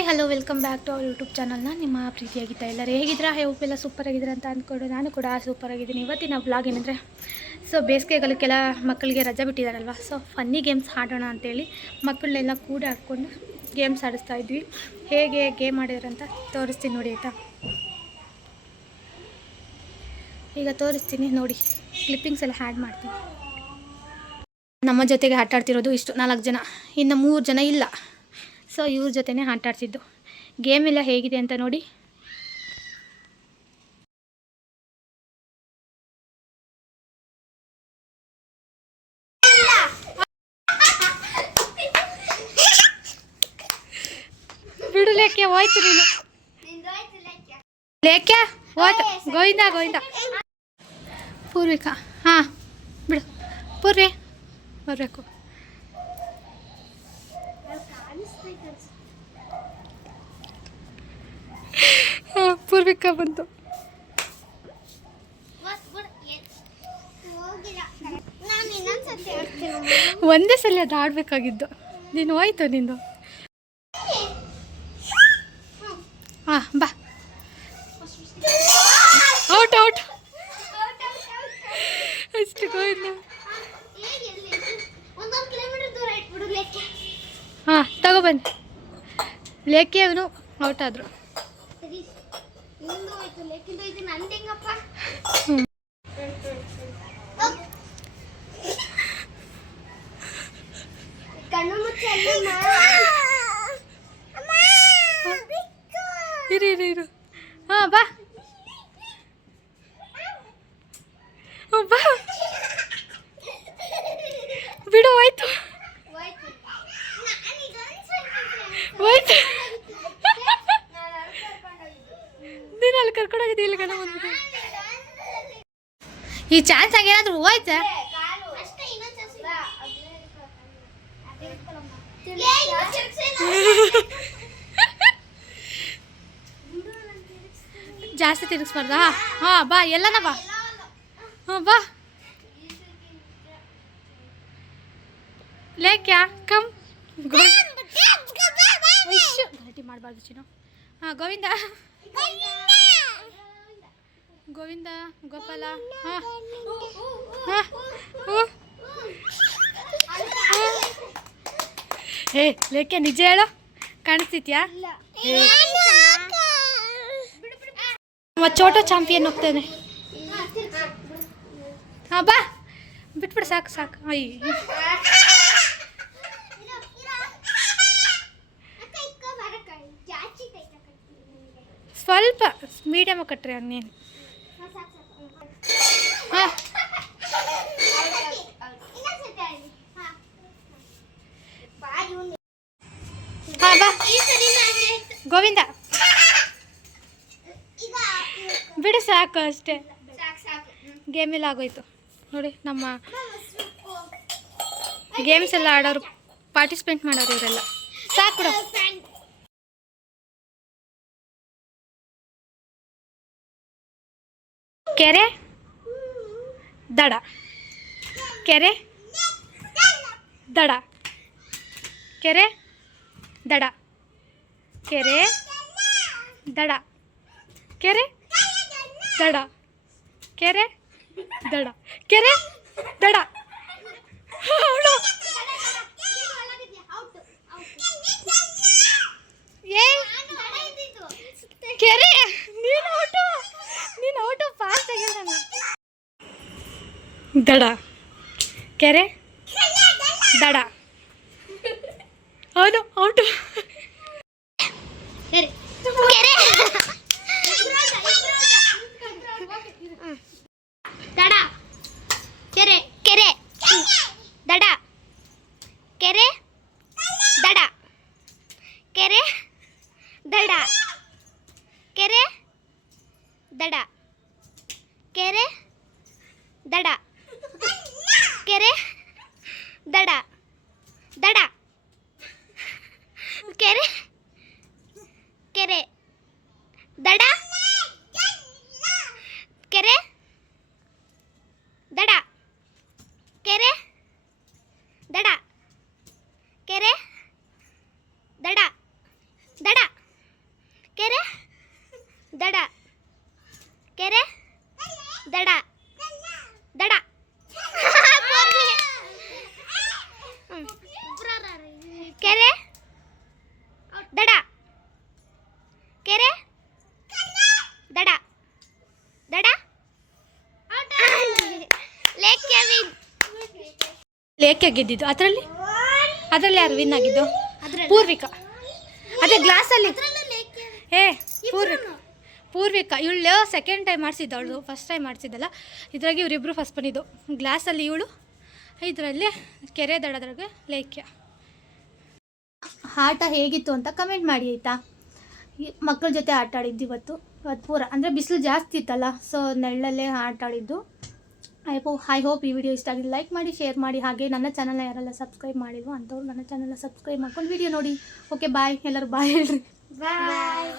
Hi hello welcome back to our YouTube ಚಾನಲ್ನ ನಿಮ್ಮ ಪ್ರೀತಿಯಾಗಿದ್ದ ಎಲ್ಲರೂ ಹೇಗಿದ್ದೀರಾ? ಹೋಪ್ ಎಲ್ಲ ಸೂಪರ್ ಆಗಿದ್ದೀರಾ ಅಂತ ಅಂದ್ಕೊಂಡು ನಾನು ಕೂಡ ಸೂಪರ್ ಆಗಿದ್ದೀನಿ. ಇವತ್ತಿನ ವ್ಲಾಗ್ ಏನಂದರೆ ಬೇಸಿಗೆಗಳು ಕೆಲ ಮಕ್ಕಳಿಗೆ ರಜೆ ಬಿಟ್ಟಿದ್ದಾರಲ್ವ, ಫನ್ನಿ ಗೇಮ್ಸ್ ಆಡೋಣ ಅಂತೇಳಿ ಮಕ್ಕಳನ್ನೆಲ್ಲ ಕೂಡ ಆಡ್ಕೊಂಡು ಗೇಮ್ಸ್ ಆಡಿಸ್ತಾ ಇದ್ವಿ. ಹೇಗೆ ಗೇಮ್ ಆಡಿದ್ರಂತ ತೋರಿಸ್ತೀನಿ ನೋಡಿ ಆಯಿತಾ. ಈಗ ತೋರಿಸ್ತೀನಿ ನೋಡಿ, ಕ್ಲಿಪ್ಪಿಂಗ್ಸ್ ಎಲ್ಲ ಆ್ಯಡ್ ಮಾಡ್ತೀನಿ. ನಮ್ಮ ಜೊತೆಗೆ ಆಟ ಆಡ್ತಿರೋದು ಇಷ್ಟು 4 ಜನ, ಇನ್ನು 3 ಜನ ಇಲ್ಲ. ಇವ್ರ ಜೊತೆನೇ ಆಟ ಆಡ್ತಿದ್ದು. ಗೇಮ್ ಎಲ್ಲ ಹೇಗಿದೆ ಅಂತ ನೋಡಿ. ಬಿಡು ಲೇಖ್ಯ, ಹೋಯ್ತು ನೀನು. ಲೇಖ್ಯ ಹೋಯ್ತು. ಗೋವಿಂದ ಗೋವಿಂದ. ಪೂರ್ವಿಕಾ, ಹಾಂ ಬಿಡು. ಪೂರ್ವಿ ಬರಬೇಕು. ಪೂರ್ವಿಕಾ ಬಂತು. ಒಂದೇ ಸಲ ಅದು ಆಡಬೇಕಾಗಿದ್ದು. ನೀನು ಹೋಯ್ತು ನಿಂದು. ಹಾಂ ಬಾ. Out out. ಅಷ್ಟು ಗೋವಿಂದ. ಹಾಂ ತಗೊಬನ್ನಿ. ಲೇಖೆ ಅವನು ಔಟ್ ಆದರು. ಇರು. ಹಾಂ ಬಾ ಬಾ. ಬಿಡು, ಹೋಯ್ತು ಹೋಯ್ತು. ನೀನು ಅಲ್ಲಿ ಕರ್ಕೊಂಡೋಗಿದ್ದಿ ಇಲ್ಲ ಕಣ ಬಂದ್ಬಿಟ್ಟು. ಈ ಚಾನ್ಸ್ ಆಗೇನಾದ್ರೂ ಹೋಯ್ತಾ? ಜಾಸ್ತಿ ತಿರುಗಿಸ್ಬಾರ್ದಾ? ಹಾಂ ಬಾ, ಎಲ್ಲನ ಬಾ. ಹಾಂ ಬಾ. ಲೇಖ್ಯ ಕಮ್. ಗಲಾಟೆ ಮಾಡಬಾರ್ದು ಚಿನ್ನು. ಹಾಂ ಗೋವಿಂದ ಗೋವಿಂದ ಗೋಪಾಲ. ಹಾಂ ಹಾಂ. ಏ ಲೇಖ್ಯ ನಿಜ ಹೇಳು, ಕಾಣಿಸ್ತಿದ್ಯಾ? ಚೋಟೋ ಚಾಂಪಿಯನ್ ಹೋಗ್ತಾನೆ. ಹಾಂ ಬಾ, ಬಿಟ್ಬಿಡು, ಸಾಕು ಸಾಕು. ಅಯ್ಯ ಸ್ವಲ್ಪ ಮೀಡಿಯಮ್ ಕಟ್ರಿ ಹಂಗೇನು. ಹಾಂ ಹಾಂ ಬಾ. ಗೋವಿಂದ ಬಿಡು, ಸಾಕು ಅಷ್ಟೇ. ಗೇಮ್ ಎಲ್ಲ ಆಗೋಯ್ತು ನೋಡಿ. ನಮ್ಮ ಗೇಮ್ಸ್ ಎಲ್ಲ ಆಡೋರು, ಪಾರ್ಟಿಸಿಪೇಟ್ ಮಾಡೋರು ಇವರೆಲ್ಲ. ಸಾಕು ಬಿಡು. ಕೆರೆ ದಡ, ಕೆರೆ ದಡ, ಕೆರೆ ದಡ, ಕೆರೆ ದಡ, ಕೆರೆ ದಡ, ಕೆರೆ ದಡ, ಕೆರೆ ದಡ. ಕೆರೆ ನೀನು ಔಟು ಫಾಸ್ಟ್ ಆಗಿ ದಡ, ಕೆರೆ ದಡ. ಅವನು ಔಟು. ದಡ, ಕೆರೆ, ಕೆರೆ ದಡ, ಕೆರೆ ದಡ, ಕೆರೆ ದಡ, ಕೆರೆ ದಡ, ಕೆರೆ ದಡ, ಕೆರೆ ದಡ, ದಡ, ಕೆರೆ ಕೆರೆ ದಡ, ಕೆರೆ ದಡ, ಕೆರೆ ದಡ, ಕೆರೆ ದಡ, ದಡ. ದಡ ಕೆರೆ ದಡ ದಡ ಕೆರೆ ದಡ ಕೆರೆ ದಡ ದಡ ಲೇಖ್ಯ ಗೆದ್ದಿದ್ದು. ಅದರಲ್ಲಿ ಯಾರು ವಿನ್ ಆಗಿದ್ದು? ಪೂರ್ವಿಕಾ. ಅದೇ ಗ್ಲಾಸಲ್ಲಿ ಪೂರ್ವಿಕಾ ಇವಳು ಸೆಕೆಂಡ್ ಟೈಮ್ ಮಾಡಿಸಿದ್ದು, ಅವಳು ಫಸ್ಟ್ ಟೈಮ್ ಮಾಡಿಸಿದ್ದಲ್ಲ. ಇದ್ರಾಗೆ ಇವರಿಬ್ಬರು ಫಸ್ಟ್ ಬಂದಿದ್ದು. ಗ್ಲಾಸಲ್ಲಿ ಇವಳು, ಇದರಲ್ಲಿ ಕೆರೆ ದಡದ್ರಾಗೆ ಲೇಖ್ಯ. ಆಟ ಹೇಗಿತ್ತು ಅಂತ ಕಮೆಂಟ್ ಮಾಡಿ ಆಯಿತಾ. ಮಕ್ಕಳ ಜೊತೆ ಆಟ ಆಡಿದ್ದು ಇವತ್ತು ಪೂರ ಅಂದರೆ ಬಿಸಿಲು ಜಾಸ್ತಿ ಇತ್ತಲ್ಲ, ಸೊ ನೆರಳಲ್ಲೇ ಆಟ ಆಡಿದ್ದು. ಐ ಹೋಪ್ ಈ ವಿಡಿಯೋ ಇಷ್ಟ ಆಗಿದೆ. ಲೈಕ್ ಮಾಡಿ, ಶೇರ್ ಮಾಡಿ. ಹಾಗೆ ನನ್ನ ಚಾನಲ್ನ ಯಾರೆಲ್ಲ ಸಬ್ಸ್ಕ್ರೈಬ್ ಮಾಡಿಲ್ವೋ ಅಂಥವ್ರು ನನ್ನ ಚಾನಲ್ನ ಸಬ್ಸ್ಕ್ರೈಬ್ ಮಾಡ್ಕೊಂಡು ವಿಡಿಯೋ ನೋಡಿ. Okay bye. ಎಲ್ಲರೂ ಬಾಯ್ ಹೇಳ್ರಿ. ಬಾಯ್.